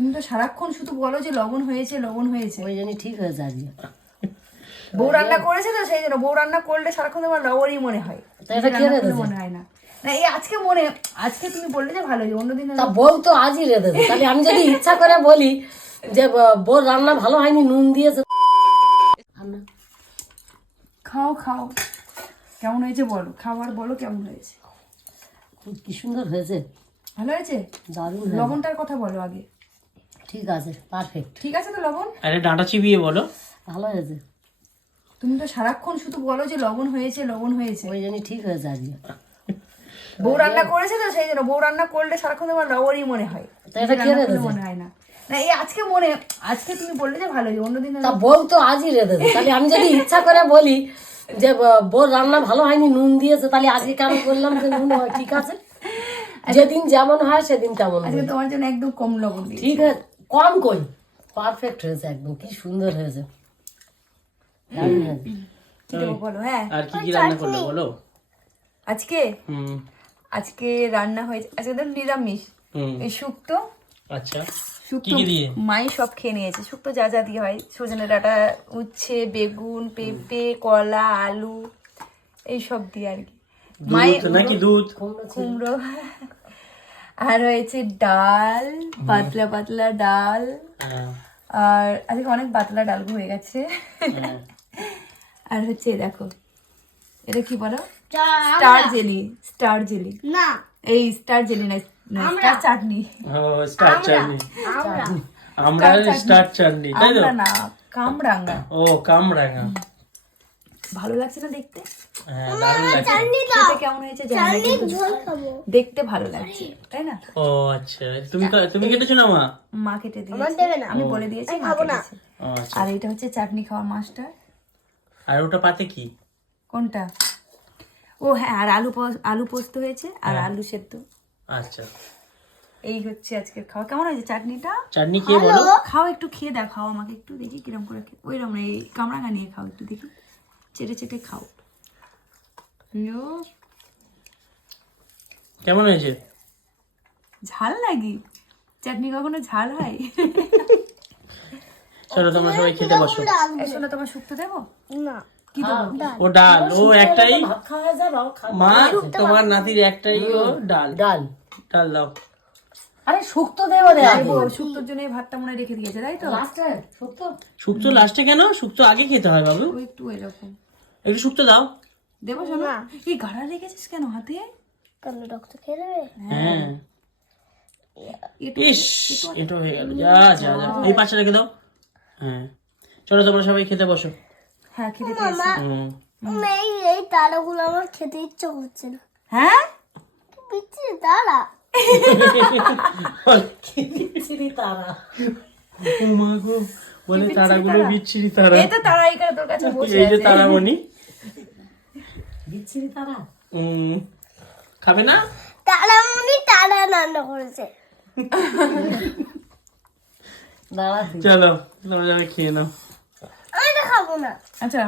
তুমি তো সারাক্ষণ শুধু বলো যে লবণ হয়েছে লবণ হয়েছে। ওই জন্য ঠিক হয়েছে আজকে। বউ রান্না করেছে তো সেই জন্য বউ রান্না করলে সারাক্ষণ তোমার লবণই মনে হয়? মনে হয় না। না এই আজকে মনে আজকে তুমি বললে যে ভালো অন্যদিন তা বউ তো আজই রেঁধেছে। তাহলে আমি যদি ইচ্ছা করে বলি যে ব- বউর রান্না ভালো হয়নি নুন দিয়েছে। খাও খাও। কেমন হয়েছে বলো খাবার বলো কেমন হয়েছে। খুব কি সুন্দর হয়েছে। ভালো হয়েছে? দারুণ লবণটার কথা বলো আগে। ঠিক আছে পারফেক্ট ঠিক আছে তো লবণ? আরে ডাঁটা চিবিয়ে বলো। ভালো হয়েছে। তুমি তো সারাক্ষণ শুধু বলো যে লবণ হয়েছে লবণ হয়েছে। ওই জন্য ঠিক হয়েছে আজকে। বউ রান্না করেছে তো সেই জন্য বউ রান্না করলে সারাক্ষণ তোমার লবণই মনে হয়। এটা? মনে হয় না। না এই আজকে মনে আজকে তুমি বললে যে ভালো যে অন্যদিন তা বউ তো আজই রেঁধেছে। তাহলে আমি যদি ইচ্ছা করে বলি যে ব- বউর রান্না ভালো হয়নি নুন দিয়েছে তাহলে আজকে কেন করলাম যে নুন হয় ঠিক আছে? যেদিন যেমন হয় সেদিন তেমন আজকে হয়। তোমার জন্য একদম কম লবণ ঠিক আছে। কম কই পারফেক্ট হয়েছে একদম কি সুন্দর হয়েছে। দারুণ হয়েছে। কি দেবো বলো হ্যাঁ। আর কি কি রান্না করলে বলো? আজকে? হুম। আজকে রান্না হয়েছে আজকে তো নিরামিষ। হুম। এই শুক্তো। আচ্ছা। শুক্তো কি কি দিয়ে? মাই সব খেয়ে নিয়েছে। শুক্তো যা যা দিয়ে হয় সজনে ডাঁটা উচ্ছে বেগুন পেঁপে কলা আলু এই সব দিয়ে আর কি। মাই নাকি দুধ? কুমড়ো। আর হয়েছে ডাল পাতলা পাতলা ডাল। হ্যাঁ, আর আজকে অনেক পাতলা ডাল হয়ে গেছে। হ্যাঁ। আর হচ্ছে দেখো এটা কি বলো? Star jelly star jelly. না। এই স্টার জেলি না স্টার চাটনি। ও স্টার চাটনি। আমরা। স্টার চাটনি। তাই তো? না কামরাঙ্গা। ও কামরাঙা ভালো লাগছে না দেখতে? হ্যাঁ দারুণ লাগছে। খেতে কেমন হয়েছে জানি না, কিন্তু ঝোল খাব। দেখতে ভালো লাগছে তাই না? ও আচ্ছা। তুমি তুমি কেটেছো না মা? মা কেটে আমার দিয়েছে আমি বলে দিয়েছি খাব না। আচ্ছা। আর এটা হচ্ছে চাটনি খাওয়ার মাছটা আর ওটা পাতে কি? কোনটা? ও হ্যাঁ আর আলু পো- আলু পোস্ত হয়েছে আর হ্যাঁ। আলু সেদ্ধ। আচ্ছা। এই হচ্ছে আজকের খাওয়া। কেমন হয়েছে চাটনিটা? চাটনি খেয়ে বলো। খাও একটু খেয়ে দেখাও আমাকে একটু দেখি কিরম করে ওইরকম এই কামরাঙা নিয়ে খাও একটু দেখি। চেটে চেটে খাও। কেমন হয়েছে? ঝাল নাকি? চাটনি কখনো ঝাল হয়? চলো তোমরা সবাই খেতে বসো। শোনো তোমার শুক্তো দেবো? না। ও ডাল ও একটাই? মা তোমার নাতির একটাই ও ডাল। ডাল। ডাল দাও। আরে শুক্তো দেবো রে শুক্তোর জন্য এই ভাতটা মনে হয় রেখে দিয়েছে তাই তো? লাস্টে শুক্তো। শুক্তো লাস্টে কেন? শুক্তো আগে খেতে হয় বাবু একটু এরকম একটু শুক্তো দাও। দেবো শোনো। এই গাড়া রেখেছিস কেন হাতে? কেন রক্ত খেয়ে দেবে হ্যাঁ। একটু ইস এটা হয়ে গেল। যা যা যা। এই পাশে রেখে দাও। হ্যাঁ। চলো তোমরা সবাই খেতে বসো। হ্যাঁ খেতে পেয়েছি। এই এই তারাগুলো আমার খেতে ইচ্ছা করছে না। হ্যাঁ? বিচ্ছি তারা। চিনি তারা। ও মা গো বলে তারাগুলো বিচ্ছিরি তারা? এই তো তারা এখানে তোর কাছে বসে এই যে তারামণি। বিচ্ছিরি তারা? উম, খাবে না? তারা মনি তারা রান্না করেছে। দাঁড়া চলো তোমরা যাবে খেয়ে নাও। আমি তো খাব না। আচ্ছা